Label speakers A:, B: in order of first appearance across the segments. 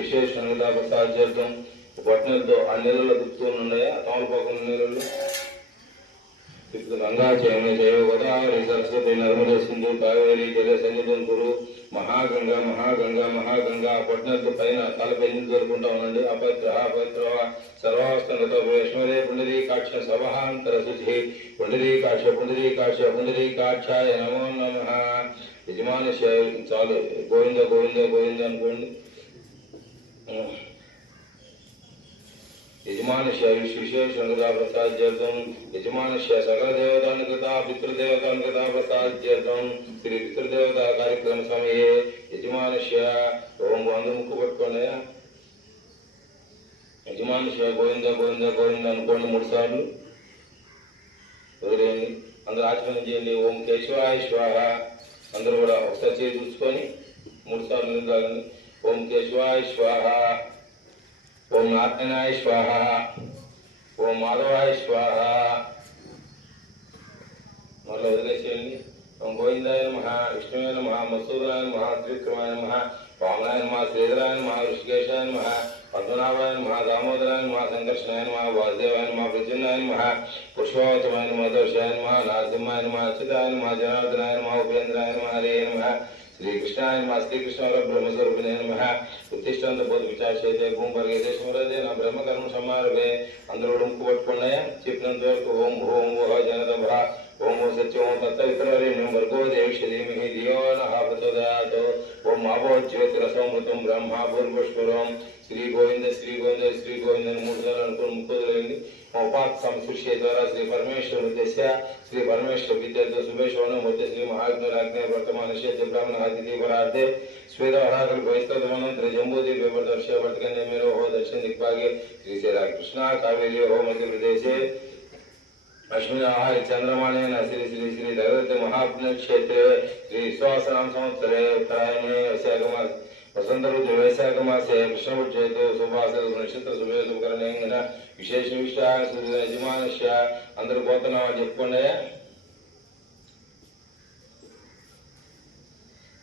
A: విశేషంగా సాగు చేద్దాం. బొట్టనలతో ఆ నీళ్ళలో దిప్పుతూ ఉన్నాయా? తమలపాకు నీళ్ళలో ఇప్పుడు గంగా చైన జయ గోదావరి సరస్వతి నర్మద సింధు కావేరి జల సన్నిధం మహాగంగా మహాగంగా మహాగంగా పట్టణంతో పైన తలపై నీళ్ళు దొరుకుంటా ఉండండి అపత్ర అపత్ర సర్వాస్తనతో వేష్మరే పుండరీకాక్ష సభాంతర శుచి పుండరీకాక్ష పుండరీకాక్ష పుండరీకాక్షాయ నమో నమ. యజమాని చాలు గోవింద గోవింద గోవింద అనుకోండి. యజమానస్య విశేషంగా చేద్దాం యజమాన సకల దేవతాను కదా పితృదేవతాను కదా ప్రసాద్ చేద్దాం శ్రీ పితృదేవత కార్యక్రమ సమయే యజమాన ఓం అందరూ ముక్కు పట్టుకోండి యజమాన గోవింద గోవింద గోవింద అనుకోండి మూడు సార్లు వదిలేయండి. అందరూ ఆచరణ చేయండి. ఓం కేశవాయ స్వాహ. అందరూ కూడా ఒకసారి చేసి చూసుకొని మూడు సార్లు నీళ్ళు తాగండి ఓం కేశవాయ స్వాహ ఓం నారాయణాయ స్వాహ ఓం మాధవాయ స్వాహ మళ్ళీ వదిలేసేయండి ఓం గోవిందాయ నమ విష్ణువే నమ మసూరాయ నమ త్రివిక్రమాయ నమ వామనాయ నమ శ్రీధరాయ నమ ఋషికేశాయ నమ పద్మనాభాయ నమ దామోదరాయ నమ సంకర్షణాయ నమ వాసుదేవాయ నమ ప్రద్యున్నాయ నమ పుష్పవతమాయ నమ దోషాయ నమ నారసింహాయ నమ అచ్యుతాయ నమ జనార్దనాయ నమ ఉపేంద్రాయ श्री कृष्ण श्री कृष्ण और ब्रह्म स्वरूप नमः। उत्तिष्ठन्त बोध विचार शेते गुंबर्गे देशमरदे न ब्रह्म कर्म समारभे अंदर उड़ुम कुवट पुण्य चिपनंद ओम ओम वह जनत भरा। ಓಂ ಸತ್ಯೋಂತೈತ್ರರಿ ಭರ್ಗೋ ದೇವಿಷಿ ಧೀಮಹಿ ಧಿಯೋ ನಃ ಪ್ರಚೋದಯಾತ್ ಓಂ ಅಭೋ ಜ್ಯೋತಿರಸೋಮೃತಂ ಬ್ರಹ್ಮ ಭೂರ್ಭುಷ್ಪುರಂ ಶ್ರೀ ಗೋವಿಂದ ಶ್ರೀ ಗೋವಿಂದ ಶ್ರೀ ಗೋವಿಂದ మూడు సార్లు అనుకుని ముక్కుదలైంది ఉపాత్ సంసృష్టి ద్వారా శ్రీ పరమేశ్వర ఉద్దేశ్య శ్రీ పరమేశ్వర విద్యార్థి శుభేశ్వరం మధ్య శ్రీ మహాజ్ఞులాజ్ఞ వర్తమాన శేష బ్రాహ్మణ అతిథి వరార్థే స్వేద వరాకులు వైష్ణవనంతర జంబూది వివర్దర్శ వర్తకన్య మేరో హో దర్శన దిగ్భాగే శ్రీ శ్రీ కృష్ణ కావేరి హో మధ్యప్రదేశే లక్ష్మీనారాయణ చంద్రమణేన శ్రీ శ్రీ శ్రీ జగతి మహాపుణ్యక్షేత్రే శ్రీ విశ్వాసనామ సంవత్సరే ఉత్తరాయణే వైశాఖ మాస వసంత ఋతు వైశాఖ మాసే కృష్ణపుచేతో శుభాస నక్షత్ర శుభే శుభకరణేంగన విశేష విష్ట యజమానుష్య అందరు పోతున్నామని చెప్పుకోండి.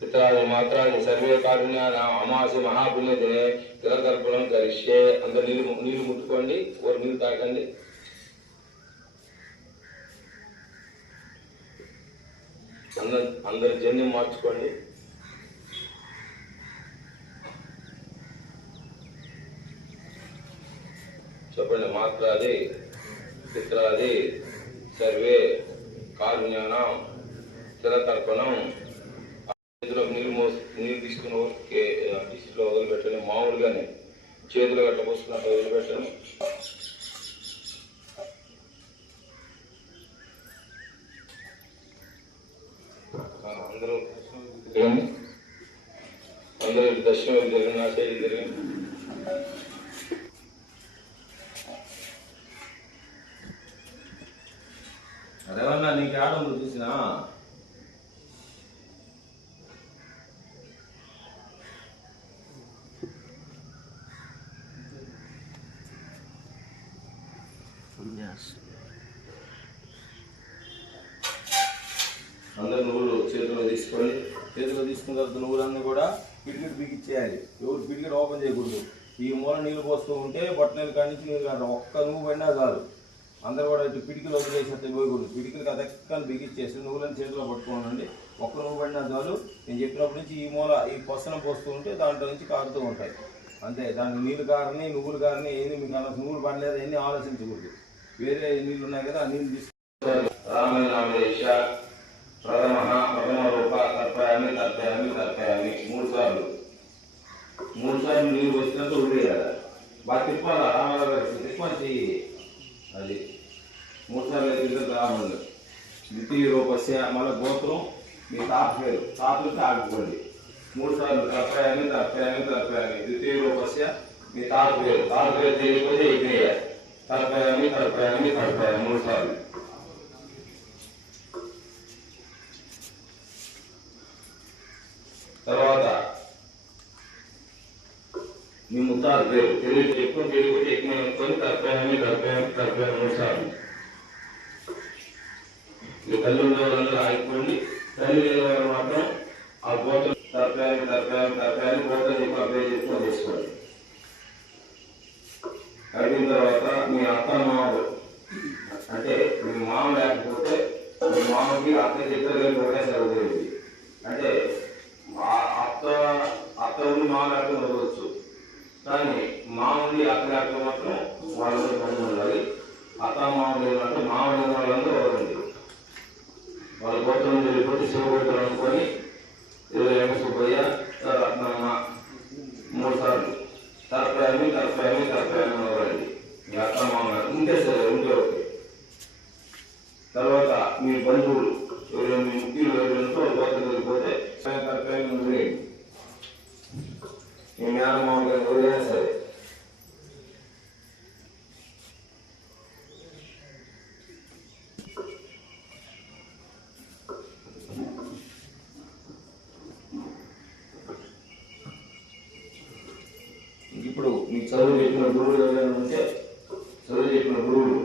A: పిత్రాది మాత్రాది సర్వే కారుణ్యాన అమాసి మహాపుణ్యదినే తిలతర్పణం కరిష్యే. అందరు నీళ్ళు నీళ్ళు ముట్టుకోండి ఒక నీళ్ళు తాకండి అందరు అందరు జన్యం మార్చుకోండి. చెప్పండి మాత్రాది పిత్రాది సర్వే కారుణ్యానం తిరతర్పణం చేతిలో నీళ్ళు మోసి నీళ్ళు తీసుకుని ఊరికే డిస్టిలో వదిలిపెట్టండి. మామూలుగానే చేతులు గట్ట పోసుకున్నట్టు వదిలిపెట్టండి ఆ, అందరూ తిరగండి. అందరూ ఇటు దర్శనం వైపు తిరగండి
B: అదేమన్నా నీకు ఆడంలో చూసినా?
A: అందరు నువ్వు చేతిలో తీసుకోండి
B: చేతిలో తీసుకున్న తర్వాత నువ్వులన్నీ కూడా పిడికిట్ బిగిచ్చేయాలి ఎవరు పిడికిట్ ఓపెన్ చేయకూడదు. ఈ మూల నీళ్ళు పోస్తూ ఉంటే బట్టలు కాడి నుంచి నీళ్ళు కాదు ఒక్క నువ్వు పడినా చాలు. అందరూ కూడా ఇటు పిడికిలు వదిలేసేస్తే పోయకూడదు. పిడికిలు కదక్కని బిగించేసి నువ్వులను చేతిలో పట్టుకోనండి ఒక్క నువ్వు పడినా చాలు. నేను చెప్పినప్పటి నుంచి ఈ మూల ఈ పొసన పోస్తూ ఉంటే దాంట్లో నుంచి కారుతూ ఉంటాయి. అంతే. దానికి నీళ్ళు కారని నువ్వులు కారని ఏంది మీకు అలా నువ్వులు పడలేదు ఎన్ని ఆలోచించకూడదు. వేరే నీళ్ళు ఉన్నాయి కదా ఆ నీళ్ళు తీసుకు
A: ప్రథమ ప్రథమ మూడు సార్లు నీరు వచ్చినంత వదిలేయాలి బాగా తిప్పాలా రామారావు గారికి తిప్పని చెయ్యి అది మూడు సార్లు అయితే రాముడు ద్వితీయ రూపస్య మళ్ళీ గోత్రం మీ తాత పేరు తాతలకి ఆడుకోండి మూడు సార్లు తర్పయామి తర్పయామి తర్పయామి ద్వితీయ రూపస్య మీ తాత పేరు తాత పేరు తెలియకపోతే ఇగ్నేయ తర్పయామి తర్పయామి తర్పయామి మూడు సార్లు उतार दे तेरे देखो बिल्कुल एक में अंकन करते हैं करते हैं करते हैं अनुसार తల్లిదండ్రుల ఆగిపోండి తల్లిదండ్రుల వారు మాత్రం ఆ గోత్రం తప్పాయని తప్పాయని తప్పాయని గోత్రం చెప్పి అప్లై చేసుకొని తీసుకోండి అడిగిన తర్వాత మీ అత్త మామడు అంటే మీ మామ లేకపోతే మీ మామకి అత్త చిత్రగా ఒకటే చదువుతుంది అంటే ఉంటే సరే ఉంటే ఓకే తర్వాత మీ బంధువులు ఎవరైనా మీ ముఖ్యులు ఎవరైనా గోత్రం వెళ్ళిపోతే సాయంత్రం వదిలేయండి మీ మేనమామ గారు ఎవరైనా సరే. ఇప్పుడు మీ చదువు చెప్పిన గురువులు ఎవరైనా ఉంటే చదువు చెప్పిన గురువులు.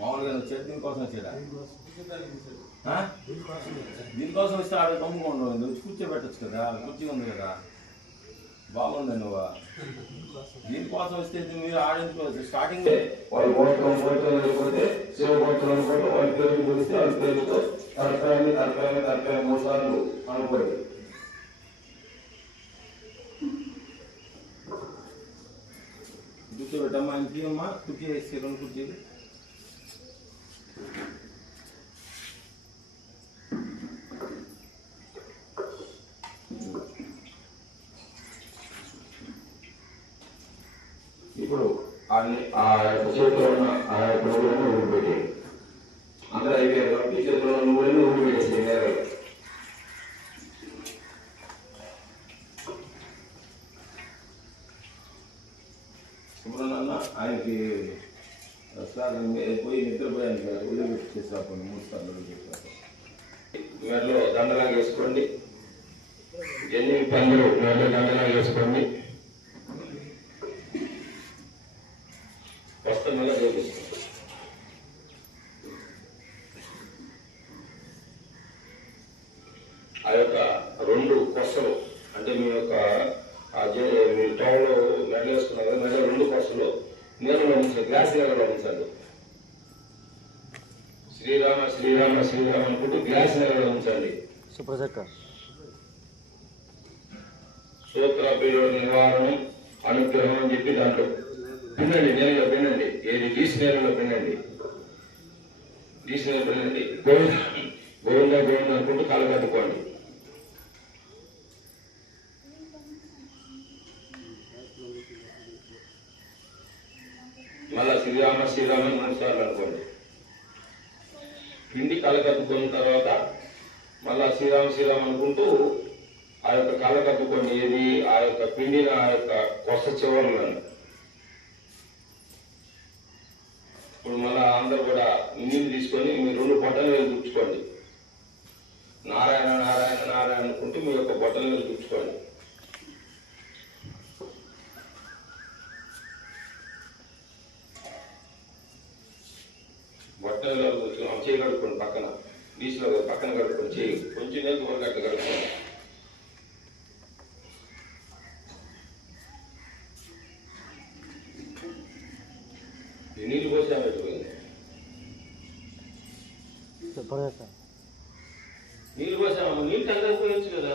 B: మామూలుగా నువ్వు చేతి దీనికోసం వచ్చాడా? దీనికోసం వస్తే ఆడ కమ్ముగా ఉండవు నువ్వు వచ్చి కూర్చోబెట్టచ్చు కదా. కుర్చీ ఉంది కదా. బాగుంది నువ్వు? దీనికోసం వస్తే మీరు ఆడించుకోవచ్చు స్టార్టింగ్
A: వాళ్ళ గోత్రం గోత్రం వెళ్ళిపోతే శివ గోత్రం అనుకుంటే వాళ్ళ పేరు పిలిస్తే వాళ్ళ పేరుతో తరపాయని తరపాయని తరపాయని మూడు సార్లు అనుకోండి.
B: కూర్చోబెట్టమ్మా ఇంటి అమ్మా కుర్చీ వేసి రెండు కుర్చీలు
A: ఇప్పుడు అన్ని ఆ యొక్క చేతిలో ఉన్న ఆ యొక్క నువ్వులను ఊరిపెట్టి అందరూ అయిపోయారు కాబట్టి చేతిలో ఉన్న నువ్వులను ఊరిపెట్టేసి నేరలు
B: సుబ్రహ్మణ్య ఆయనకి స్నానం పోయి నిద్రపోయాను కదా ఉల్లి పెట్టి చేసాను మూడు సార్లు చేసాను
A: మెడలో దండలాగా వేసుకోండి. ఎన్ని పందులు మెడలో దండలాగా వేసుకోండి. వస్త్రంగా చూపిస్తుంది ఆ యొక్క రెండు కొసలు అంటే మీ యొక్క మీ టౌన్లో మెడలు వేసుకున్నారు కదా రెండు కొసలు నీళ్ళలో ఉంచండి గ్లాస్ నీళ్ళలో ఉంచండి శ్రీరామ శ్రీరామ శ్రీరామ అనుకుంటూ గ్లాస్ నీళ్ళలో ఉంచండి
C: సుప్రజక్క
A: సూత్రపీడ నివారణం అనుగ్రహం అని చెప్పి దాంట్లో పిండండి నేలలో పిండండి. ఏది డీస్ నేలలో పిండండి. డీస్ నేల పిండండి. గోవింద గోవింద గోవింద అనుకుంటూ కాలు కట్టుకోండి మళ్ళా శ్రీరామ శ్రీరామ అని మూడు సార్లు అనుకోండి పిండి కళ్ళు కట్టుకున్న తర్వాత మళ్ళా శ్రీరామ అనుకుంటూ ఆ యొక్క కళ్ళ కట్టుకొని ఏది ఆ యొక్క పిండిని ఆ యొక్క కొస చివరలను ఇప్పుడు మళ్ళా అందరూ కూడా నీళ్ళు తీసుకొని మీ రెండు బొట్టలు వేలు గుచ్చుకోండి. నారాయణ నారాయణ నారాయణ అనుకుంటూ మీ యొక్క బొట్టలు వేలు గుచ్చుకోండి. బొట్టలు చేయి కడుక్కోండి పక్కన. డీసీలో పక్కన కడుక్కొని కొంచెం నేను దూరగట్ట అట్లా కడుక్కోండి నీళ్ళు పోసాం ఆమె చెప్పలేదు
C: సార్
A: నీళ్ళు పోసాము నీళ్ళు టంగా పోయొచ్చు కదా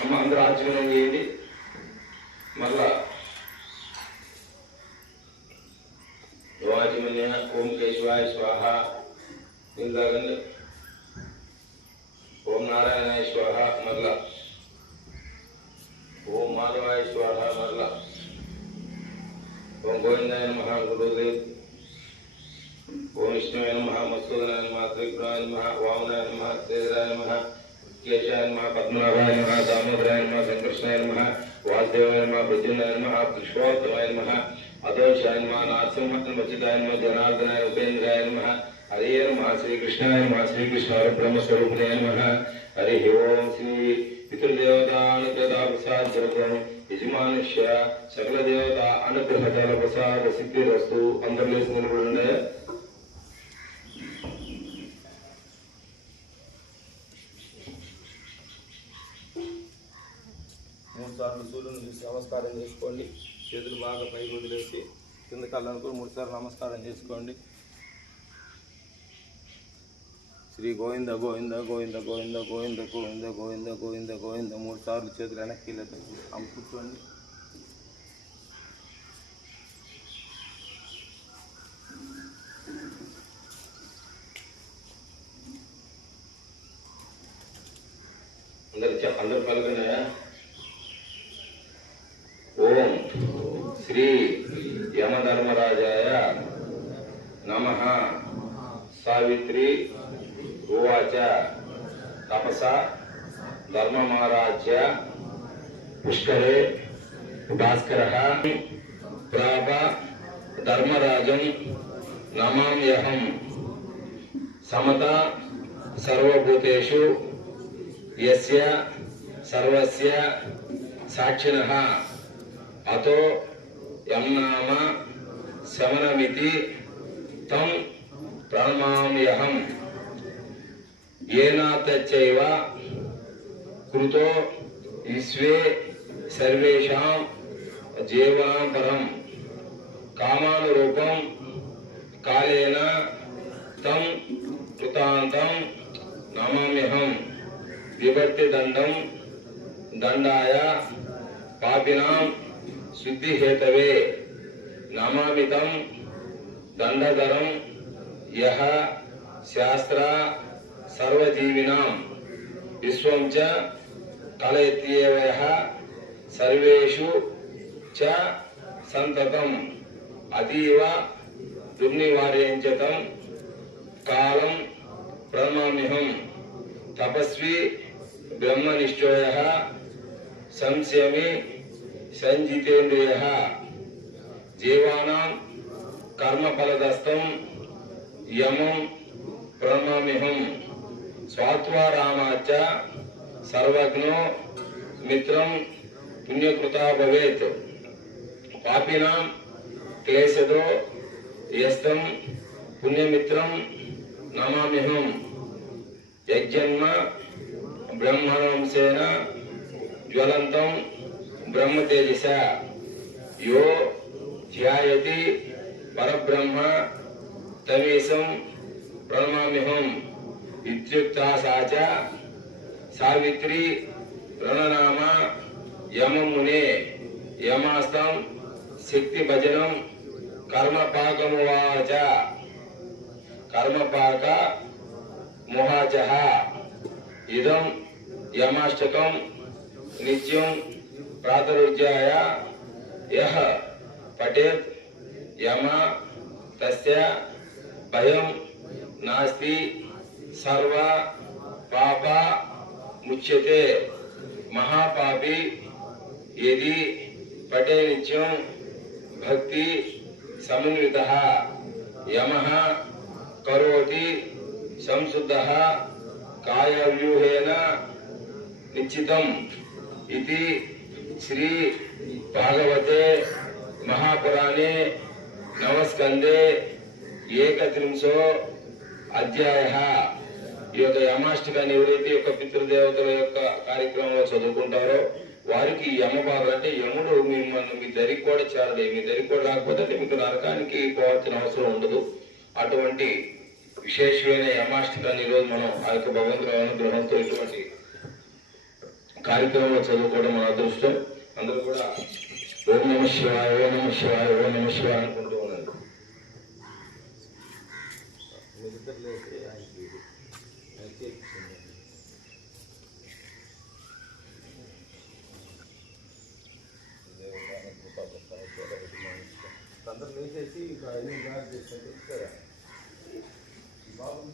A: అమ్మ అందరూ ఆచరణ చేయండి మళ్ళా యువాచమన్య ఓం కేశవాయ స్వాహ ఇందాకండి ఓం నారాయణాయ స్వాహ మరలా ఓం మాధవాయ స్వాహ మరలా ఓం గోవిందాయ నమః గురుదేవ్ ఓం విష్ణువే నమ మత్సూదనాయ నమ త్రిపురాయ నమ వామనాయ నమ శ్రీధరాయ నమ కేశాయ నమ పద్మనాభాయ నమ దామోదరాయ నమ సంకృష్ణాయ నమ వాసుదేవాయ నమ ప్రద్యుమ్నాయ నమ పుష్పోత్తమాయ నమ అదోషాయ నమ నారసింహ మచితాయ నమ జనార్దనాయ ఉపేంద్రాయ నమ హరే నమ శ్రీకృష్ణాయ నమ శ్రీకృష్ణ బ్రహ్మస్వరూపిణే నమ హరి ఓం శ్రీ పితృదేవతానుగ్రహ ప్రసాద యజమానుష్య సకల దేవత అనుగ్రహ జల ప్రసాద సిద్ధిరస్తు అందరు లేచి నిలబడి
B: మూడు సార్లు సూర్యుని చూసి నమస్కారం చేసుకోండి. చేతులు బాగా పైకి వదిలేసి కింద కళ్ళను కూడా మూడు సార్లు నమస్కారం చేసుకోండి. శ్రీ గోవింద గోవింద గోవింద గోవింద గోవింద గోవింద గోవింద గోవింద గోవింద మూడు సార్లు చేతులు వెనక్కి లేదు కూర్చోండి.
A: అందరు చె- అందరు పలుకున్నాయా ఓం శ్రీ యమధర్మరాజాయ నమ. సావిత్రి उवाच तपसा धर्ममाराज्य पुष्करे भास्करः प्राप धर्मराज नमाम्यहं समता सर्वभूतेषु यस्य सर्वस्य साक्षिणः अतो यम नाम శమనమితి, తం, ప్రణమామ్యహం. येनातच्चैव कृत विश्व सर्वेषां जीवान्तरं कामानुरूपं कालेन तं कृतान्तं नमाम्यहं विभक्तिदण्डं दण्डाय पापिनां शुद्धिहेतवे नमामि तं दण्डधरं यः సర్వజీవినాం. విశ్వం చ తల యః సర్వేషు చ సంతతం. అతీవ దుర్నివార్యంచతం కాలం ప్రణమామ్యహం తపస్వి బ్రహ్మనిశ్చయ సంశయమి సంజితేంద్రియ. జీవానాం కర్మఫలదస్తం యమం ప్రణమామ్యహం स्वात्मा सर्वज्ञो मित्र पुण्यकृता भवे पापिनां क्लेशदो पुण्यम पुण्यमित्रं यजन्म यज्जन्म ज्वलत ब्रह्म तेजस यो ध्यायति परब्रह्म तमीशं प्रणमाम्यहम। తమేశం ప్రణమామ్యహం ఇత్యుక్తా సా చ సావిత్రి ప్రణనామ యమమునే యమాస్తం శక్తి భజనం కర్మపాకమువాచ కర్మపాక ముహాచ ఇదం యమాష్టకం నిత్యం ప్రాతరుజ్యాయ యః పఠేత్ యమ తస్య భయం నాస్తి సర్వ పాప ముచ్యతే మహాపాపి యది పటే నిత్యం భక్తి సమన్విత యమ కరోతి సంశుద్ధ కాయవ్యూహేన నిశ్చితం ఇది శ్రీ భాగవతే మహాపురాణే నవస్కందే ఏకత్రింశో అధ్యాయ. ఈ యొక్క యమాష్టకాన్ని ఎవరైతే యొక్క పితృదేవతల యొక్క కార్యక్రమంలో చదువుకుంటారో వారికి ఈ యమబాధ అంటే యముడు మిమ్మల్ని మీ దరికి కూడా చేరలే మీ దరికి కూడా రాకపోతే మీకు నరకానికి పోవాల్సిన అవసరం ఉండదు. అటువంటి విశేషమైన యమాష్టకాన్ని ఈరోజు మనం ఆ యొక్క భగవంతుని అనుగ్రహంతో ఇటువంటి కార్యక్రమంలో చదువుకోవడం మన అదృష్టం. అందరూ కూడా ఓం నమ శివాయ ఓం నమ శివాయ ఓం నమ శివాయ
B: Şöyle. İbadın